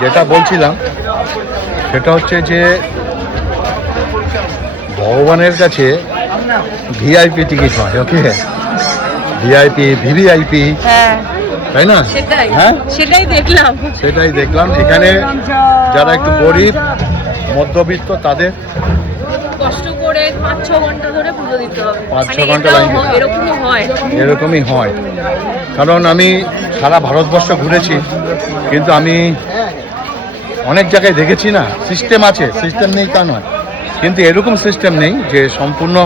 যেটা বলছিলাম সেটা হচ্ছে যে ভগবানের কাছে ভিআইপি টিকিট হয়, ওকে, ভিআইপি ভিভিআইপি, তাই না? হ্যাঁ, সেটাই দেখলাম। এখানে যারা একটু গরিব মধ্যবিত্ত তাদের কষ্ট করে 5-6 ঘন্টা ধরে পুজো দিতে হবে, 5-6 ঘন্টা লাইন এরকমই হয়। কারণ আমি সারা ভারতবর্ষ ঘুরেছি, কিন্তু আমি অনেক জায়গায় দেখেছি না, সিস্টেম আছে, সিস্টেম নেই তা নয়, কিন্তু এরকম সিস্টেম নেই যে সম্পূর্ণ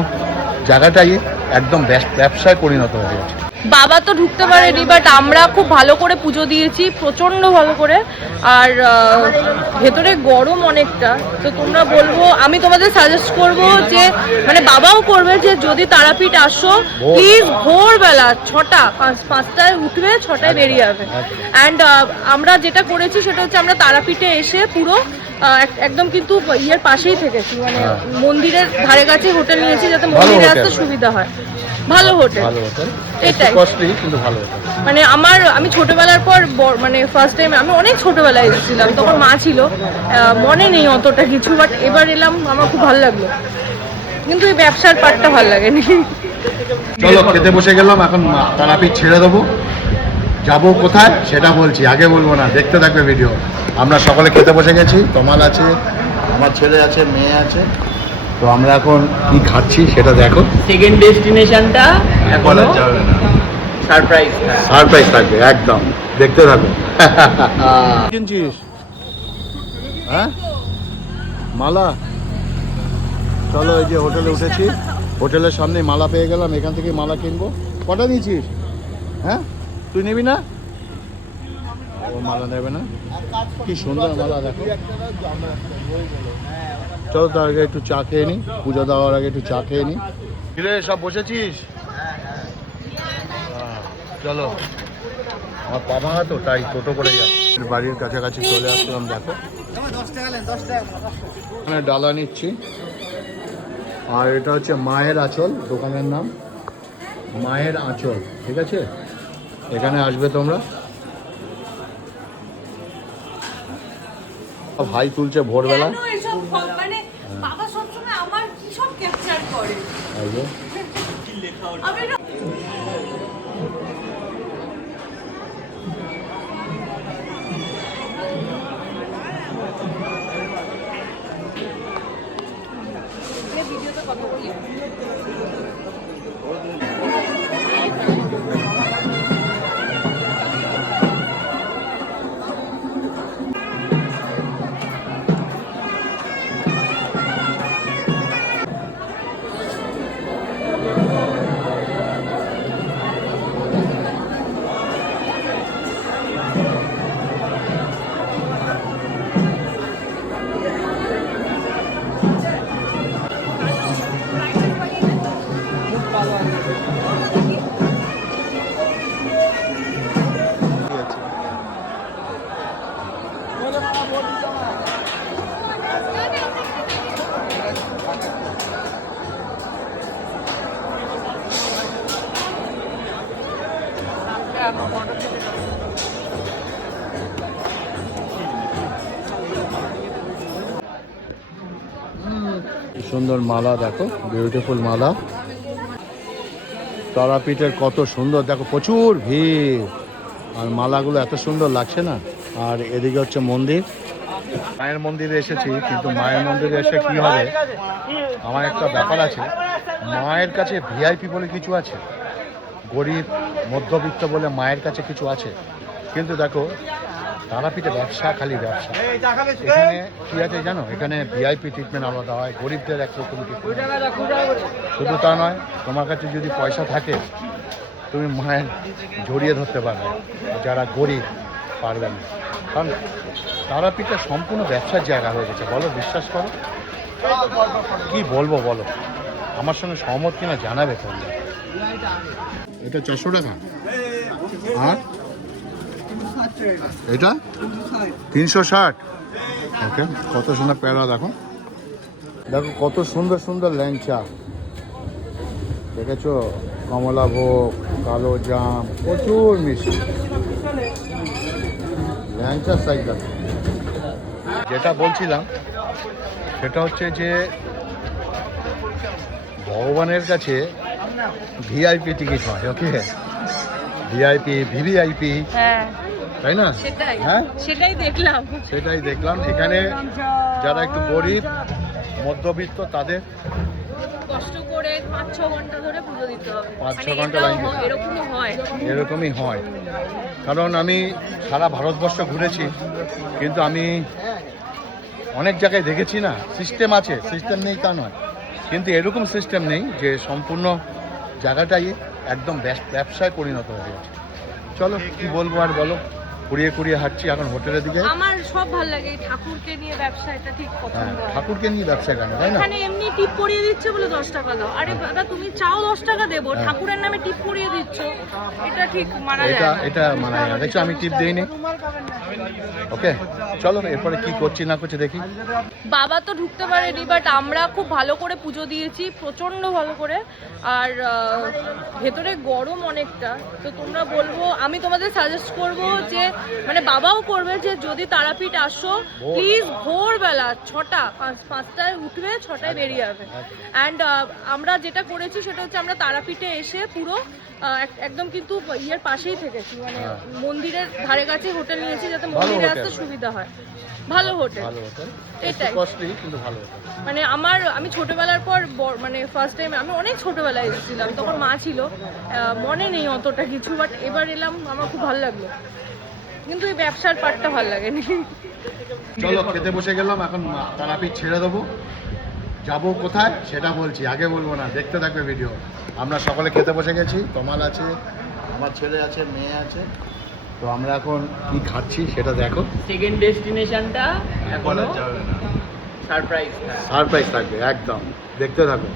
জায়গাটাই একদম ব্যবসায় পরিণত হয়ে গেছে। বাবা তো ঢুকতে পারেনি, বাট আমরা খুব ভালো করে পুজো দিয়েছি, প্রচন্ড ভালো করে। আর ভেতরে গরম অনেকটা, তো তোমরা বলবো, আমি তোমাদের সাজেস্ট করব যে মানে বাবাও করবে যে যদি তারাপীঠ আসো প্লিজ ভোরবেলা 5টায় উঠবে, 6টায় বেরিয়ে যাবে। অ্যান্ড আমরা যেটা করেছি সেটা হচ্ছে আমরা তারাপীঠে এসে পুরো একদম কিন্তু ইয়ের পাশেই থেকেছি, মানে মন্দিরের ধারে কাছে হোটেল নিয়েছি যাতে মন্দিরে আসতে সুবিধা হয়। ভালো হোটেল, এটাই কিন্তু ভালো হোটেল। মানে আমি ছোটবেলার পর মানে ফার্স্ট টাইম, আমি অনেক ছোটবেলায় এসেছিলাম, তখন মা ছিল, মনে নেই অতটা কিছু, বাট এবার এলাম, আমার খুব ভালো লাগলো, কিন্তু এই ব্যবসার পার্টটা ভালো লাগেনি। চলো খেতে বসে গেলাম, এখন তারাপীঠ ছেড়ে দেবো। যাবো কোথায় সেটা বলছি, আগে বলবো না, দেখতে থাকবে ভিডিও। আমরা সকলে খেতে বসে গেছি, তমাল আছে, আমার ছেলে আছে, মেয়ে আছে, তো আমরা এখন কি খাচ্ছি সেটা দেখো। সেকেন্ড ডেস্টিনেশনটা বলা যাবে না, সারপ্রাইজ থাকবে একদম, দেখতে থাকো। কিনছিস? হ্যাঁ, মালা। চলো, এই যে হোটেলে উঠেছি, হোটেলের সামনে মালা পেয়ে গেলাম, এখান থেকে মালা কিনবো। কটা নিয়েছিস? হ্যাঁ, তুই নিবি না? ও মালা নেবে না, কি সুন্দর মালা দেখো। চলো তার আগে একটু চা খেয়ে নি, পুজো দেওয়ার আগে একটু চা খেয়ে নি। কিরে, সব বসেছিস? চলো, আমার পা ভাঙা তো, তাই টোটো করে যা। বাড়ির কাছাকাছি চলে আসলাম, দেখো এখানে ডালা নিচ্ছি। আর এটা হচ্ছে মায়ের আঁচল, দোকানের নাম মায়ের আঁচল, ঠিক আছে? এখানে আসবে তোমরা। ভাই তুলছে ভোরবেলা, সুন্দর মালা দেখো, বিউটিফুল মালা। তারাপীঠের কত সুন্দর দেখো, প্রচুর ভিড়, আর মালাগুলো এত সুন্দর লাগছে না। আর এদিকে হচ্ছে মন্দির, মায়ের মন্দিরে এসেছি, কিন্তু মায়ের মন্দিরে এসে কি হবে, আমার একটা ব্যাপার আছে, মায়ের কাছে ভিআইপি বলে কিছু আছে, গরিব মধ্যবিত্ত বলে মায়ের কাছে কিছু আছে, কিন্তু দেখো তারাপীঠে ব্যবসা, খালি ব্যবসা। এখানে কি আছে জানো, এখানে ভিআইপি ট্রিটমেন্ট আলাদা হয়, গরিবদের একরকম ট্রিটমেন্ট। শুধু তা নয়, তোমার কাছে যদি পয়সা থাকে তুমি মায়ের জড়িয়ে ধরতে পারবে, যারা গরিব পারবে না। কারণ তারাপীঠটা সম্পূর্ণ ব্যবসার জায়গা হয়ে গেছে, বলো, বিশ্বাস করো। কি বলবো বলো, আমার সঙ্গে সহমত কিনা জানাবে তোমরা। এটা 400 টাকা, আর এটা 360। ওকে, কত সুন্দর প্যারা দেখো, দেখো কত সুন্দর সুন্দর ল্যাংচা দেখেছো, কমলা ভোগ, কালো জাম, প্রচুর মিষ্টি, ল্যাংচার সাইজ দেখো। যেটা বলছিলাম সেটা হচ্ছে যে ভগবানের কাছে ভিআইপি টিকিট হয়, ওকে, ভিআইপি ভিভিআইপি, হ্যাঁ তাই না? সেটাই, হ্যাঁ সেটাই দেখলাম। সেটাই দেখলাম। এখানে যারা একটু গরিব মধ্যবিত্ত তাদের কষ্ট করে 5-6 ঘন্টা ধরে পুজো দিতে হবে। 5-6 ঘন্টা লাইন দিতে হবে। এরকমই হয়। এরকমই হয়, কারণ আমি সারা ভারতবর্ষ ঘুরেছি, কিন্তু আমি অনেক জায়গায় দেখেছি না, সিস্টেম আছে, সিস্টেম নেই তা নয়, কিন্তু এরকম সিস্টেম নেই যে সম্পূর্ণ জায়গাটাই একদম ব্যবসায় পরিণত হয়ে গেছে। চলো কি বলবো আর বলো, কুড়িয়ে কুড়িয়ে হাঁটছি এখন হোটেলের দিকে। আমার সব ভালো লাগে এই ঠাকুরকে নিয়ে ব্যবসা, এটা ঠিক হ্যাঁ, পছন্দ হয়। ঠাকুরকে নিয়ে ব্যবসা কেন, তাই না? এখানে এমনি টিপ পরিয়ে দিচ্ছে বলে 10 টাকা দাও। আরে দাদা তুমি চাও 10 টাকা দেবো, হ্যাঁ। ঠাকুরের নামে টিপ পরিয়ে দিচ্ছ, এটা ঠিক মানা যায় এটা না। এটা মানে দেখছো আমি টিপ দিইনি। ওকে চলো এরপরে কি করছি না করছি দেখি। বাবা তো ঢুকতে পারেনি, বাট আমরা খুব ভালো করে পুজো দিয়েছি, প্রচন্ড ভালো করে। আর ভেতরে গরম অনেকটা, তো তোমরা বলবো, আমি তোমাদের সাজেস্ট করব যে মানে বাবাও করবে যে যদি তারাপীঠ আসো প্লিজ ভোরবেলা 5টায় উঠবে, 6টায় বেরিয়ে যাবে। অ্যান্ড আমরা যেটা করেছি সেটা হচ্ছে আমরা তারাপীঠে এসে পুরো একদম কিন্তু ইয়ের পাশেই থেকেছি, মানে মন্দিরের ধারে কাছে হোটেল নিয়েছি যাতে মন্দিরে আসতে সুবিধা হয়। ভালো হোটেল, ভালো হোটেল, এটাই। কস্টলি কিন্তু ভালো হোটেল। মানে আমি ছোটবেলার পর মানে ফার্স্ট টাইম, আমি অনেক ছোটবেলায় এসেছিলাম, তখন মা ছিল, মনে নেই অতটা কিছু, বাট এবার এলাম, আমার খুব ভালো লাগলো, কিন্তু এই ব্যবসার পার্টটা ভালো লাগেনি। চলো খেতে বসে গেলাম, এখন তারাপীঠ ছেড়ে দেবো। যাবো কোথায় সেটা বলছি, আগে বলবো না, দেখতে থাকবে ভিডিও। আমরা সকলে খেতে বসে গেছি, তমাল আছে, আমার ছেলে আছে, মেয়ে আছে, তো আমরা এখন কি খাচ্ছি সেটা দেখো। সেকেন্ড ডেস্টিনেশনটা এখনো সারপ্রাইজ সারপ্রাইজ থাকবে একদম, দেখতে থাকো।